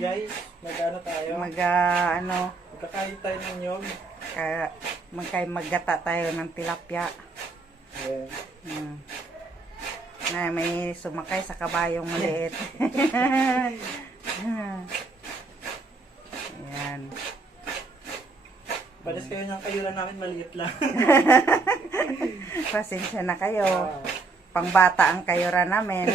Guys, mag-ano tayo? Magkakain tayo ng nyog. Maggata tayo ng tilapia. Ayan. Na may sumakay sa kabayong maliit. Ayan. Balis kayo ng kayuran namin, maliit lang. Pasensya na kayo. Pangbata ang kayuran namin.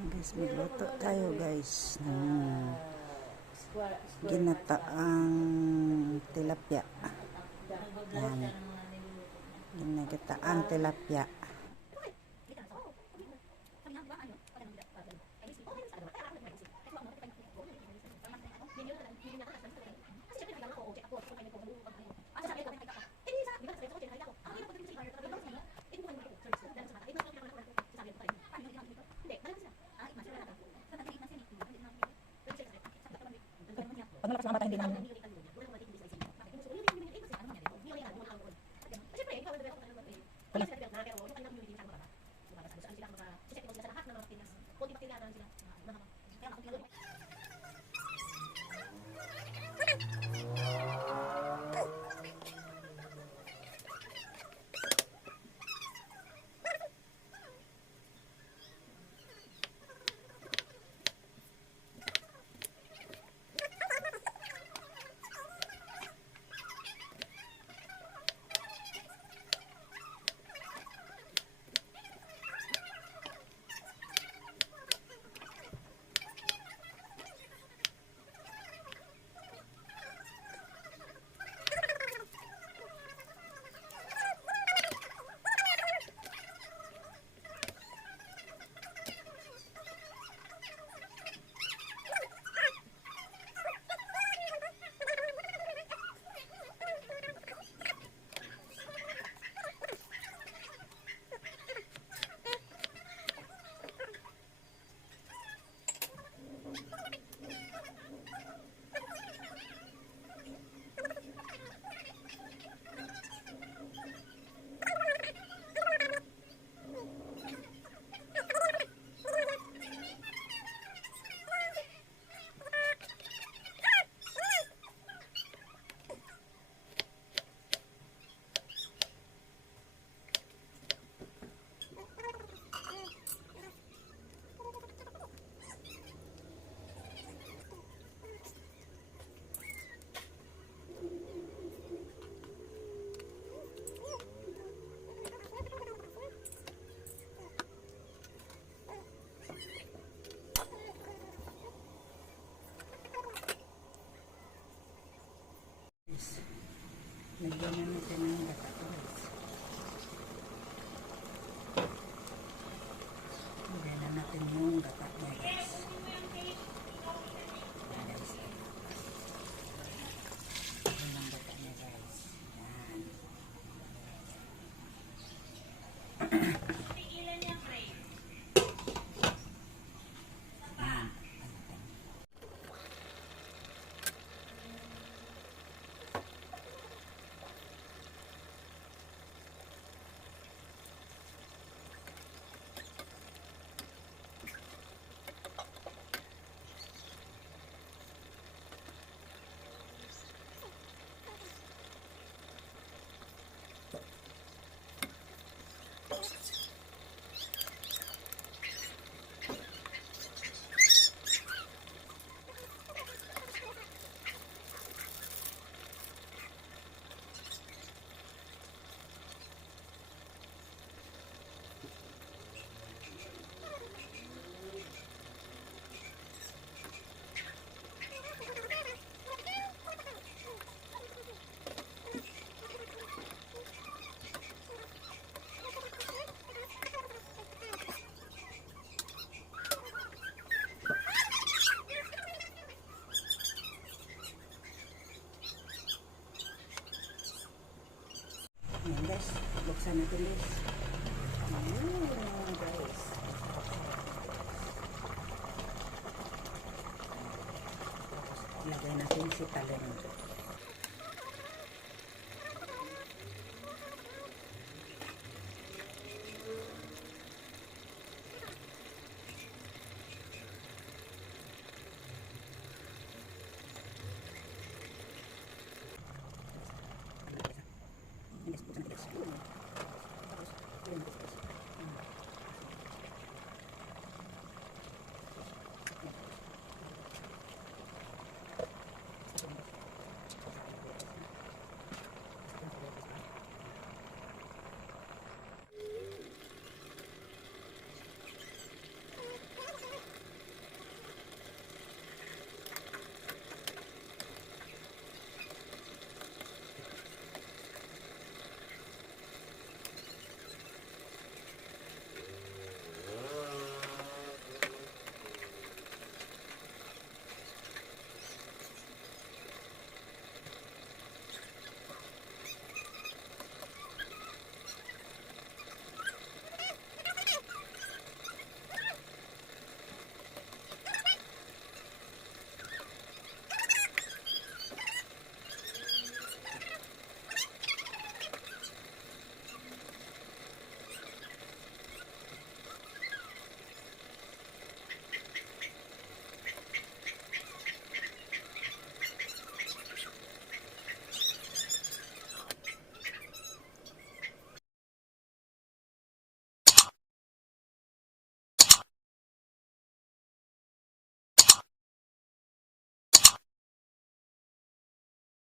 Guys, magluto tayo guys ng ginataang tilapia. Yan. Ginataang tilapia. Pag malakas ang bata, hindi naman. Lagyan na natin ng gata guys. Lagyan na natin yung gata guys. Lagyan ng gata niya guys. Yan. Ayan guys, buksan natin guys. Ayan guys. Lagay natin si talong.